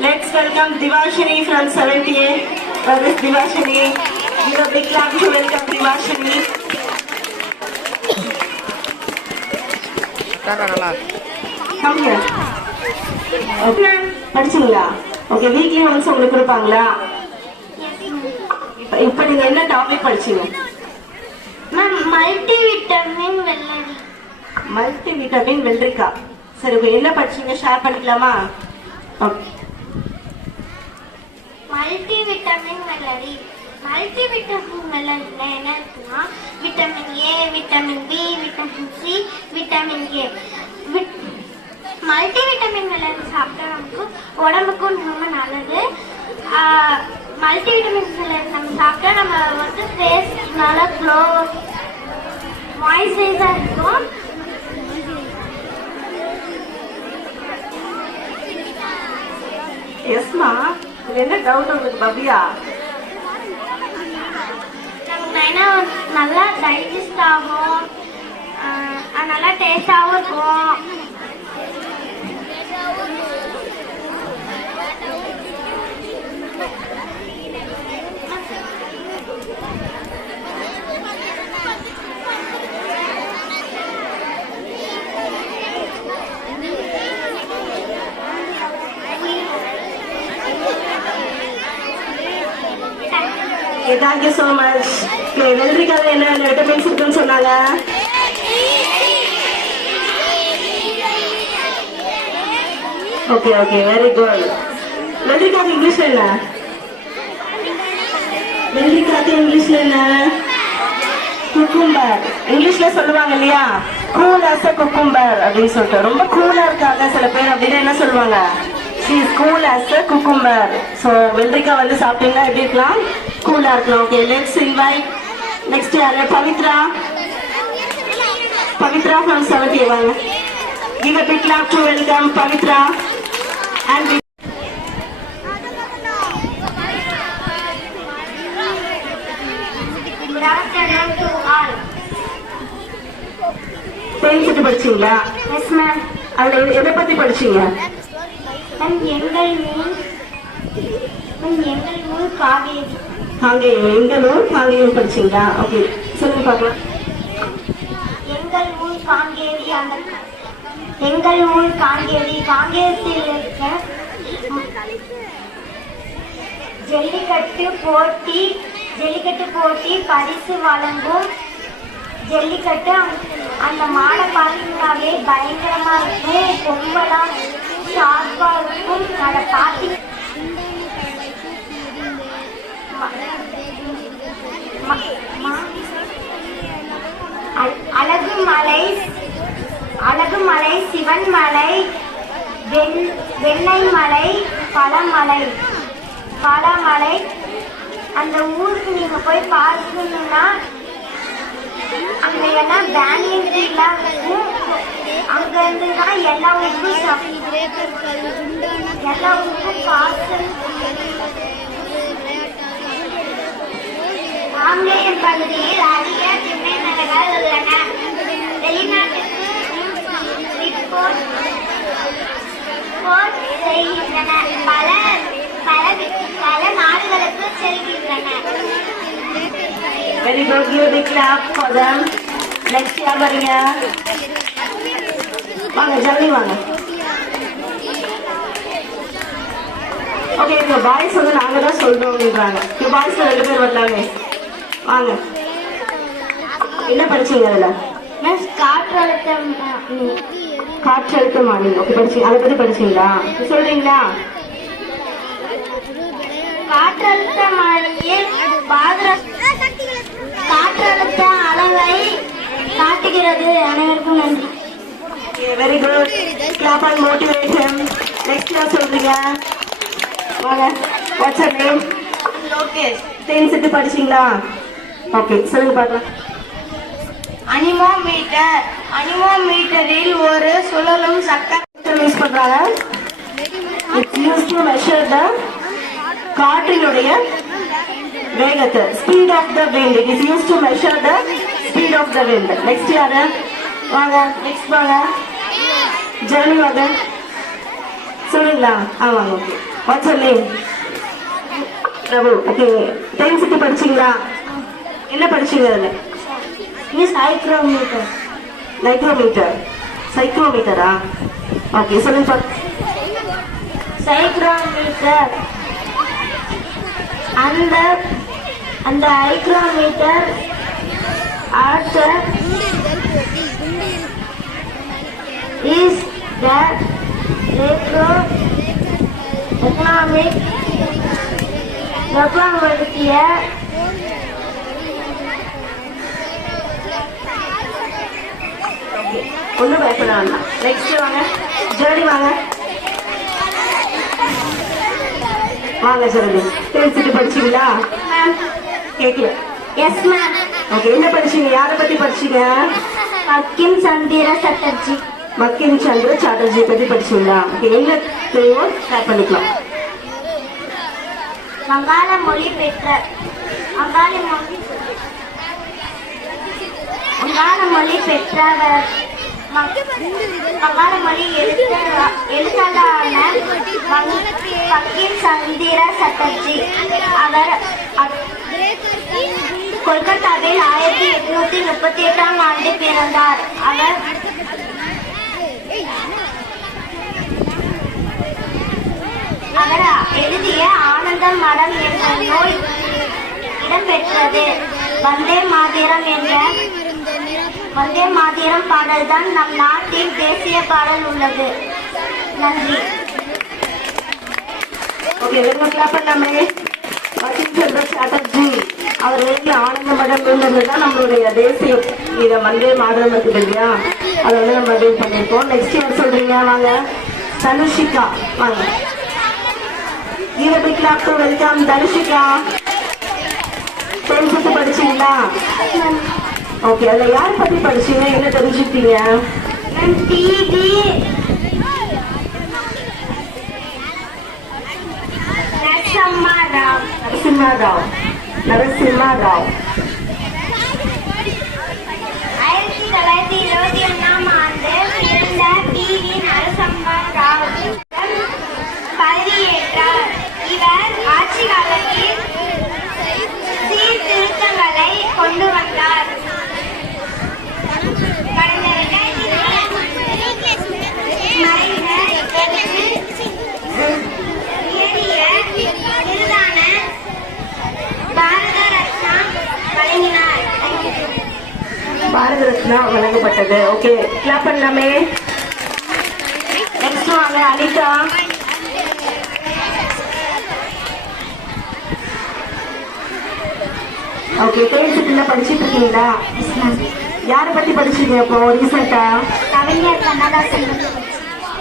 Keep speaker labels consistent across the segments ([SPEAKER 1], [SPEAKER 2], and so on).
[SPEAKER 1] Let's welcome Divashini from 70A. Well, Miss Divashini. Give a big clap to welcome Divashini. Come here. Okay. படிச்சீங்களா okay weekly once உங்களுக்கு கொடுப்பாங்களா இப்ப- நீங்க என்ன topic படிச்சீங்க
[SPEAKER 2] ma'am multi vitamin வெள்ளரி
[SPEAKER 1] multi vitamin வெள்ளரிக்காய் சரி என்ன படிச்சீங்க ஷேர் பண்ணிக்கலாமா ஓகே
[SPEAKER 2] மல்டி விட்டமின் வெள்ளரி மல்டி விட்டமின் வெள்ளரில என்ன இருக்குன்னா vitamin A vitamin B vitamin C vitamin A multivitamin வெள்ளரி சாப்பிட்டா நமக்கு உடம்புக்கும் ரொம்ப நல்லது. மல்டி விட்டமின் வெள்ளரி நம்ம சாப்பிட்டா நம்ம வந்து ஃபேஸ் நல்லா க்ளோ மாய்ஸ்சரைஸாக இருக்கும்.
[SPEAKER 1] எஸ்மா இதுல என்ன டவுட் உங்களுக்கு பவ்யா
[SPEAKER 2] ஏன்னா நல்லா டைஜஸ்ட் ஆகும். அது நல்லா டேஸ்டாகவும் இருக்கும்.
[SPEAKER 1] தேங்க் யூ சோ மச் வெள்ளரிக்கால என்ன விட்டமின்ஸ் இருக்குன்னு சொன்னாங்க? ஓகே ஓகே வெரி குட் வெள்ளரிக்காய் இங்கிலீஷ்ல என்ன? வெள்ளரிக்காய் இங்கிலீஷ்ல என்ன? குக்கும்பர். இங்கிலீஷ்ல சொல்லுவாங்க இல்லையா? கூல் அஸ் அ குக்கும்பர் அப்படின்னு சொல்லிட்டு. ரொம்ப கூலா இருக்காங்க சில பேர் அப்படின்னு என்ன சொல்லுவாங்க? Is cool as a cucumber so வெள்ளரிக்காய் வந்து சாப்பிட்டீங்கன்னா எப்படி இருக்கலாம்? கூலா இருக்கலாம். ஓகே லெட்ஸ் இன்வைட் நெக்ஸ்ட் யாரு? பவித்ரா. பவித்ரா ஃப்ரம் செவன்டி வாங்க. Give a big to welcome Pavithra. And. Tenth படிச்சீங்களா?
[SPEAKER 2] Yes, ma'am.
[SPEAKER 1] அதுல எது- எதை பத்தி படிச்சீங்க?
[SPEAKER 2] மேம் எங்கள் ஊர் மேம் எங்கள் ஊர் காவேரி
[SPEAKER 1] காங்கேயம். எங்களூர் காங்கேயம் படிச்சீங்களா? ஓகே சொல்லுங்க பார்க்கலாம்
[SPEAKER 2] எங்கள் ஊர் காங்கேரி அந்த எங்கள் ஊர் காங்கேரி காங்கேயத்தில் இருக்க ஜல்லிக்கட்டு போட்டி ஜல்லிக்கட்டு போட்டி பரிசு வழங்கும் ஜல்லிக்கட்டு அந்த- மாடை பார்த்தீங்கன்னாவே பயங்கரமா இருக்கும் பொங்கலா அ- அழகு மலை அழகு மலை சிவன் மலை வெண்- வெண்ணெய் மலை பழமலை பழமலை. அந்த ஊருக்கு நீங்க போய் பார்க்கணும்னா அங்க எல்லாம் பேனியன் இருக்கும்? அங்க இருந்து தான் எல்லா ஊருக்கும் சப்- எல்லா ஊருக்கும் பார்சல் காங்கேயம் பகுதியில் அதிக திண்ணை நகர்கள் உள்ளன வெளிநாட்டுக்கு ரிப்போர்ட் ரிப்போர்ட் செய்கின்றன பல பல பல நாடுகளுக்கு செல்கின்றன
[SPEAKER 1] very good give big clap for them next யார் வரீங்க வாங்க ஜல்தி வாங்க. ஓகே இந்த பாய்ஸ் வந்து நாங்க தான் சொல்றோம்ன்றாங்க இந்த பாய்ஸ்ல ரெண்டு பேர் வரலாமே. வாங்க. என்ன படிச்சீங்க அதுல? காற்றழுத்த மாநிலம் ஓகே படிச்சீங்க. அதை பத்தி படிச்சீங்களா? சொல்றீங்களா?
[SPEAKER 2] காற்றழுத்தமானியில் பாதிர காற்றழுத்த அளவை காட்டுகிறது. அனைவருக்கும் நன்றி.
[SPEAKER 1] Very good clap and motivate him next என்ன சொல்றீங்க. வாங்க what's her name Lokesh. Tenth படிச்சீங்களா? ஓகே சொல்லுங்க பார்க்கலாம்
[SPEAKER 2] அனிமோமீட்டர். அனிமோமீட்டரில் ஒரு சுழலும் சக்கர
[SPEAKER 1] யூஸ் பண்றாங்க. It's use to measure the காற்றினுடைய வேகத்தை. Speed of the wind. It is use to measure the speed of the wind. Next யாரு வாங்க நெக்ஸ்ட் வாங்க. ஜெர்னி வாங்க. சொல்லுங்களா ஆ வாங்க okay what's name Prabhu. Okay. Ten சிட்டி படிச்சீங்களா? என்ன படிச்சீங்க அதில்?
[SPEAKER 2] மிஸ் மைக்ரோமீட்டர்
[SPEAKER 1] மைக்ரோமீட்டர் சைக்ரோமீட்டரா ஓகே சொல்லுங்க
[SPEAKER 2] சைக்ரோமீட்டர் அந்த அந்த ஐக்ரோமீட்டர் அடுத்த இஸ் த ரேக்ரோ எக்கனாமிக் வெப்பப்படுத்திய
[SPEAKER 1] ஒன்றும் பயப்பட வேண்டாம் நெக்ஸ்ட் வாங்க. ஜேர்னி வாங்க. வாங்க சொல்லுங்க டென் சிட்டி படிச்சீங்களா?
[SPEAKER 2] மேம்
[SPEAKER 1] கேட்கல
[SPEAKER 2] எஸ் மேம்
[SPEAKER 1] ஓகே என்ன படிச்சீங்க? யாரை பத்தி படிச்சீங்க?
[SPEAKER 2] அக்கிம் சந்திர சட்டர்ஜி.
[SPEAKER 1] மக்கின் சந்திர சாட்டர்ஜி பற்றி படிச்சீங்களா என்ன தெரியுமோ? ட்ரை பண்ணிக்கலாம்.
[SPEAKER 2] வங்காள மொழி பெற்ற வங்காள மொழி. வங்காள மொழி பெற்றவர் வங்காள மொழி எழுத்த எழுத்தாளரான வங்- சந்திர சட்டர்ஜி. அவர் கொல்கத்தாவில் ஆயிரத்தி எட்நூத்தி முப்பத்தி எட்டாம் ஆண்டு பிறந்தார். அவர் அவர் எழுதிய ஆனந்தம் மடம் என்ற நூல் இடம்பெற்றது. வந்தே மாதிரம் என்ற வந்தே மாதிரம் பாடல்தான் நம் நாட்டின் தேசிய பாடல் உள்ளது. நன்றி.
[SPEAKER 1] ஓகே வெறும் கிளாப் பண்ணாமே மக்கின் சாட்டர்ஜி அவர் எழுதிய ஆனந்த மடம் இருந்தது தான் நம்மளுடைய தேசிய இதை வந்தே மாதிரம் இருக்குது இல்லையா? அதை வந்து நம்ம இது பண்ணியிருக்கோம் நெக்ஸ்ட் யார் சொல்றீங்க வாங்க. தனுஷிகா வாங்க. Give a big clap to welcome Dhanushika. Tenth படிச்சீங்களா? ஓகே அதில் யார் பத்தி படிச்சீங்க? என்ன தெரிஞ்சுக்கிட்டீங்க?
[SPEAKER 2] டிவி நரசம்மா ராவ்
[SPEAKER 1] நரசிம்மா ராவ் நரசிம்மா ராவ்
[SPEAKER 2] ஆயிரத்தி தொள்ளாயிரத்தி இருபத்தி ஒண்ணாம்
[SPEAKER 1] பண்ணலாமே நெக்ஸ்ட் வாங்க அனிதா. ஓகே தேர்ச்சிட்டுல படிச்சிட்டு இருக்கீங்களா? யாரை பத்தி படிச்சீங்க இப்போ ரீசெண்டா
[SPEAKER 2] கவிஞர் கண்ணதாசன்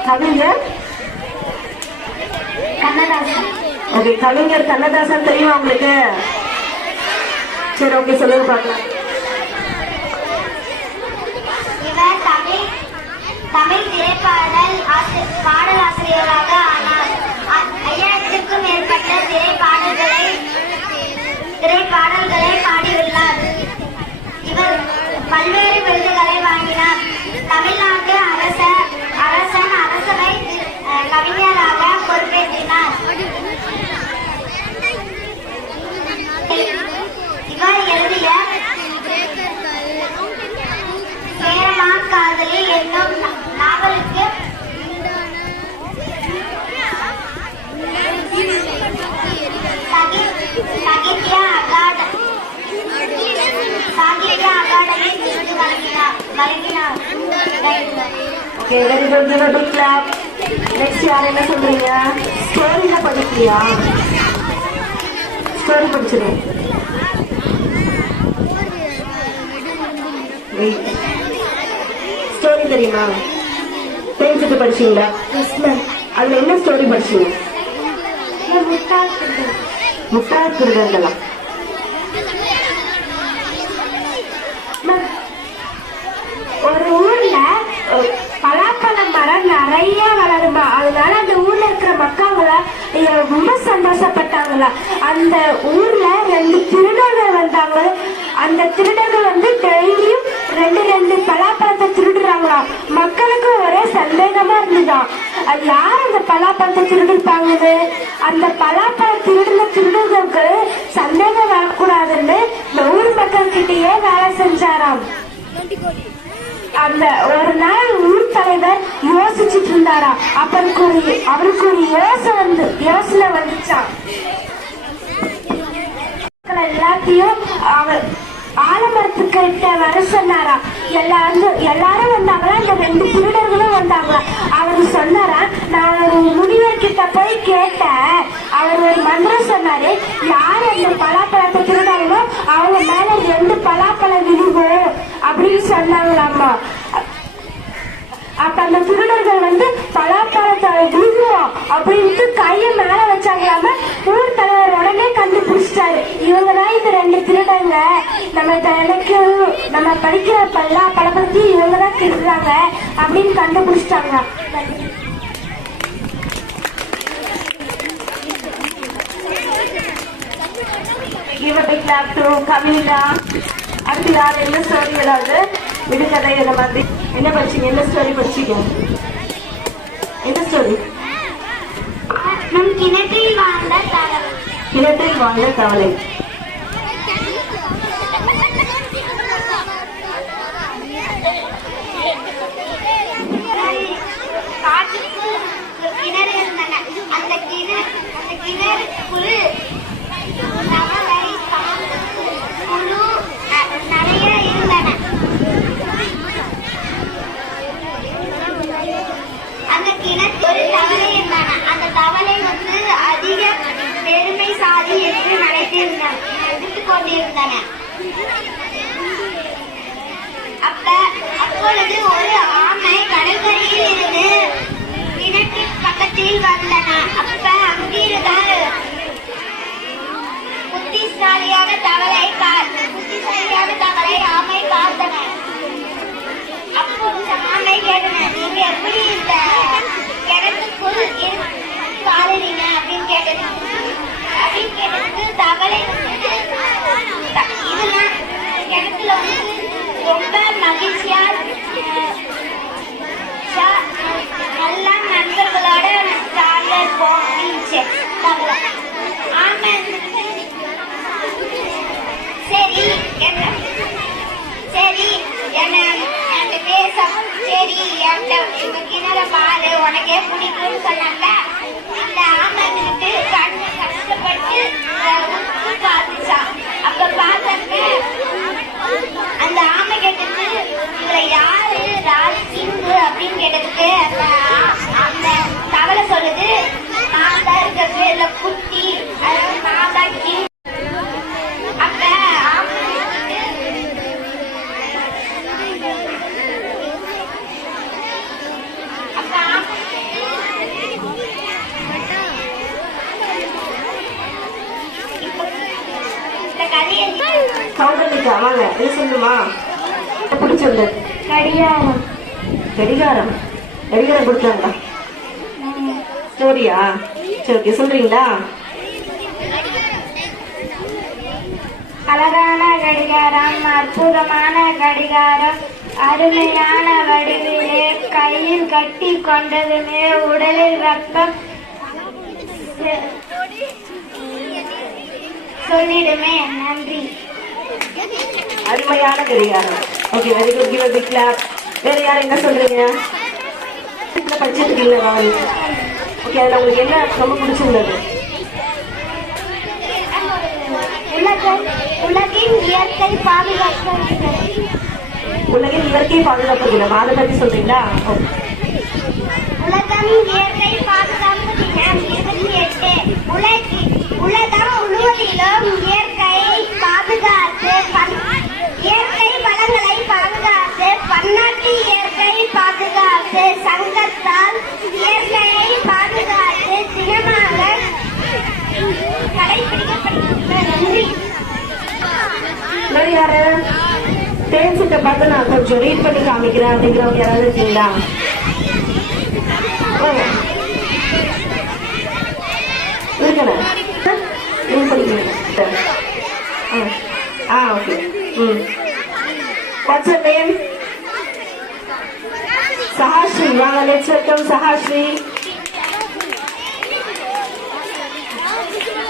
[SPEAKER 1] கவிஞர்?
[SPEAKER 2] கண்ணதாசன்.
[SPEAKER 1] ஓகே கவிஞர் கண்ணதாசன் தெரியுமா உங்களுக்கு? சரி ஓகே சொல்லுங்க பார்க்கலாம்.
[SPEAKER 2] காதலி என்னும் நா- நாவலுக்கு சகி- சாகித்ய அகாட சாகித்ய அகாடமி விருது வழங்கினார் வழங்கினார்
[SPEAKER 1] okay very good give a big clap. Next யார் என்ன சொல்றீங்க? ஸ்டோரியில படிக்கலையா ஸ்டோரி படிச்சிருக்கேன் ஸ்டோரி தெரியுமா? தெரிஞ்சுட்டு படிச்சீங்களா? அதுல என்ன ஸ்டோரி படிச்சீங்க? முட்டா திருடங்களா
[SPEAKER 2] ஒரு ஊர்ல அஹ், பலாப்பழ மரம் நிறைய வளருமா? அதனால அந்த ஊர்ல இருக்கிற மக்கள் ரொம்ப சந்தோஷப்பட்டாங்களா? அந்த ஊர்ல ரெண்டு திருடர்கள் வந்தாங்க. அந்த திருடர்கள் வந்து டெய்லியும் ரெண்டு ரெண்டு பலாப்பழத்தை திருடுறாங்களாம் மக்களுக்கு ஒரே சந்தேகமா இருந்துதான் அது யார் அந்த பலாப்பழத்தை திருடிருப்பாங்கன்னு? அந்த பலாப்பழம் திருடுன திருடுறதுக்கு சந்தேகம் வரக்கூடாதுன்னு இந்த ஊர் மக்கள் கிட்டயே வேலை செஞ்சாராம். அந்த ஒரு நாள் ஊர் தலைவர் யோசிச்சுட்டு இருந்தாரா? அப்பருக்கு ஒரு அவருக்கு ஒரு யோசனை வந்து யோசனை வந்துச்சான் எல்லாத்தையும் அவர் ஆலமரத்துக்கிட்ட வர சொன்னாரா? எல்லாரும் எல்லாரும் வந்தாங்களா? இந்த ரெண்டு திருடர்களும் வந்தாங்களா? அவரு சொன்னாரா நான் ஒரு முனிவர் கிட்ட போய் கேட்டேன். அவர் ஒரு மந்திரம் சொன்னாரு யார் அந்த பலாப்பழத்தை திருடாங்களோ அவங்க மேல ரெண்டு பலாப்பழம் விழுகும். அப்படின்னு சொன்னாங்களாமா அப்ப அந்த திருடர்கள் வந்து பலாப்பழத்தை விழுங்குவோம். அப்படின்ட்டு கையை மேல வச்சாங்களாம ஊர் தலைவர் உடனே கண்டுபிடிச்சிட்டாரு. இவங்க தான் இந்த ரெண்டு திருடங்க. நம்ம எனக்கு நம்ம படிக்கிற பல்லா பழப்பத்தி இவங்க தான் திருடுறாங்க அப்படின்னு கண்டுபிடிச்சிட்டாங்க.
[SPEAKER 1] Give a big clap to Kamila. அடுத்து யார் என்ன ஸ்டோரி ஏதாவது? விடுகதை என்ன படிச்சீங்க? என்ன ஸ்டோரி படிச்சீங்க? என்ன ஸ்டோரி
[SPEAKER 2] நம் கிணற்றில் வாழ்ந்த தரவு
[SPEAKER 1] கிணற்றில் வாழ்ந்த தவளை
[SPEAKER 2] காட்டுக்கு ஒரு கிணறு இருந்தன அந்த கிணறு அந்த கிணறுக்குள் தவளை பாம்பு, புழு அஹ், நிறைய இருந்தன அந்த கிணத்து ஒரு தவளை இருந்தன அந்த தவளை வந்து அதிக பெருமைசாலி என்று நினைத்திருந்தன நினைத்து கொண்டிருந்தன அப்ப அப்பொழுது ஒரு ஆமை கடற்கரையில் இருந்து கிணற்றின் பக்கத்தில் வந்தன அப்ப அங்கிருந்த புத்திசாலியான தவளை கா- புத்திசாலியான தவளை ஆமை பார்த்தன. அப்போது ஆமை கேட்டன நீங்க எப்படி இந்த கிணத்துக்குள் இரு- அப்படின்னு கேட்டது. ரொம்ப மகிழ்ச்சியா அஹ், நண்பர்களோட ஜாலியா இருப்போம் அப்படின்னுச்சு சரி என்ன? சரி என்ன? என்கிட்ட பேச சரி என்கிட்ட இந்த கிணற பாரு உனக்கே பிடிக்கும்னு சொன்னாங்க. அந்த ஆமை கண்ணு கஷ்டப்பட்டு அஹ், உத்து பார்த்துச்சான் அப்ப பார்த்தப்ப அந்த ஆமை கேட்டது இதுல யாரு ராஜ் சிங்கு அப்படின்னு கேட்டதுக்கு அந்த அந்த தவளை சொல்லுது நான் தான் இருக்க பேர்ல குட்டி அதாவது நான் தான் கிங் அப்ப ஆமை வந்துட்டு அப்ப ஆமை இந்த கதையை
[SPEAKER 1] கௌதமிக்கா வாங்க என்ன சொல்லுமா பிடிச்சிருந்தது
[SPEAKER 2] கடிகாரம்
[SPEAKER 1] கடிகாரம் கடிகாரம் கொடுத்தாங்களா ஸ்டோரியா சரி ஓகே சொல்றீங்களா?
[SPEAKER 2] அழகான கடிகாரம் அற்புதமான கடிகாரம் அருமையான வடிவிலே கையில் கட்டி கொண்டதுமே உடலில் ரத்தம். சொல்லிடுமே நன்றி.
[SPEAKER 1] அருமையான கடிகாரம். Okay very good give big clap வேற யார் என்ன சொல்றீங்க? என்ன படிச்சிட்டு இருக்கீங்க ராவல் ஓகே அதுல உங்களுக்கு என்ன ரொம்ப பிடிச்சிருந்தது?
[SPEAKER 2] உலக உலகின் இயற்கை பாதுகாப்பு
[SPEAKER 1] உலகில் இயற்கை பாதுகாப்பு தினம் அதை பத்தி சொல்றீங்களா?
[SPEAKER 2] உலகம் இயற்கை பாதுகாப்பு தினம் இருபத்தி எட்டு. உலகி உலகம் முழுவதிலும் இயற்கை பாதுகாத்து இயற்கை வளங்களை பாதுகாத்து பன்னாட்டு இயற்கை பாதுகாப்பு சங்கத்தால் இயற்கையை பாதுகாத்து தினமாக கடைபிடிக்கப்படுகிறது
[SPEAKER 1] பேன்சிட்ட பார்த்து நான் கொஞ்சம் ரீட் பண்ணி காமிக்கிறேன் அப்படிங்கிறவங்க யாராவது இருக்கீங்களா? வாங்க. இருக்கண்ணே. ரீட் பண்ணிக்கிறேன் ஆ ஓகே. ம். What's her name? Sahasri. வாங்க let's welcome Sahasri.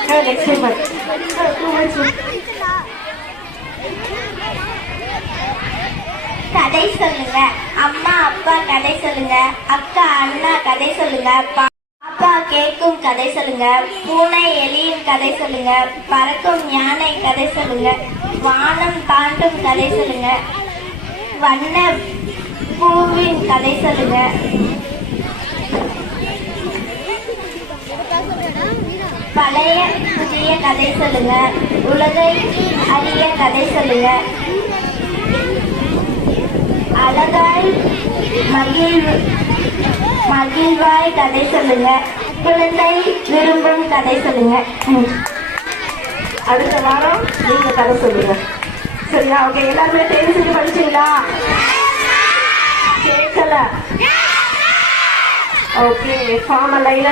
[SPEAKER 1] Her next time.
[SPEAKER 2] கதை சொல்லுங்க அம்மா அப்பா கதை சொல்லுங்க அக்கா அண்ணா கதை சொல்லுங்க பாப்பா கேக்கும் கதை சொல்லுங்க பூனை எலியின் கதை சொல்லுங்க பறக்கும் யானை கதை சொல்லுங்க வானம் தாண்டும் கதை சொல்லுங்க வண்ண பூவின் கதை சொல்லுங்க. பழைய புதிய கதை சொல்லுங்க. உலகை அறிய கதை சொல்லுங்க. அழகாய் மகிழ் மகிழ்வாய் கதை சொல்லுங்க. குழந்தை விரும்பும் கதை சொல்லுங்க.
[SPEAKER 1] அடுத்த வாரம் நீங்க கதை சொல்லுங்க. சரியா ஓகே எல்லாருமே தேர்வு செஞ்சு படிச்சீங்களா? கேட்கல. Okay form line